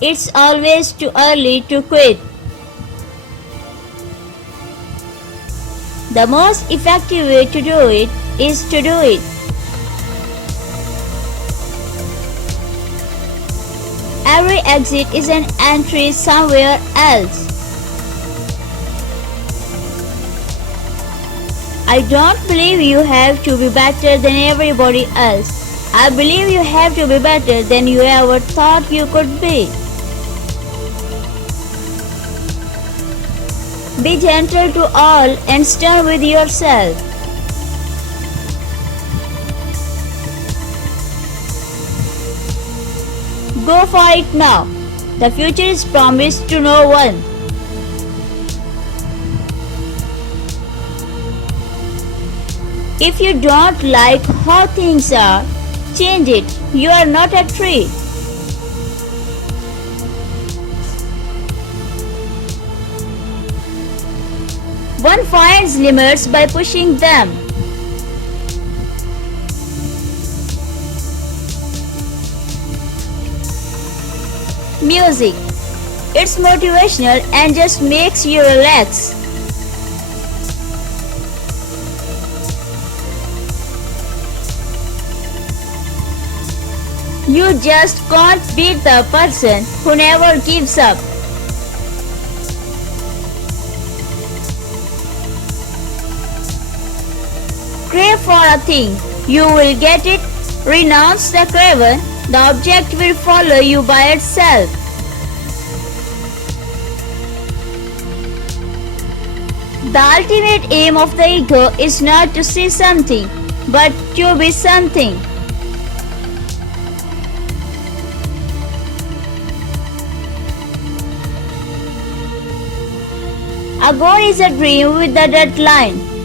It's always too early to quit. The most effective way to do it is to do it. Every exit is an entry somewhere else. I don't believe you have to be better than everybody else. I believe you have to be better than you ever thought you could be. Be gentle to all and stern with yourself. Go for it now. The future is promised to no one. If you don't like how things are, change it. You are not a tree. One finds limits by pushing them. Music. It's motivational and just makes you relax. You just can't beat the person who never gives up. Crave for a thing, you will get it. Renounce the craven, the object will follow you by itself. The ultimate aim of the ego is not to see something, but to be something. A goal is a dream with a deadline.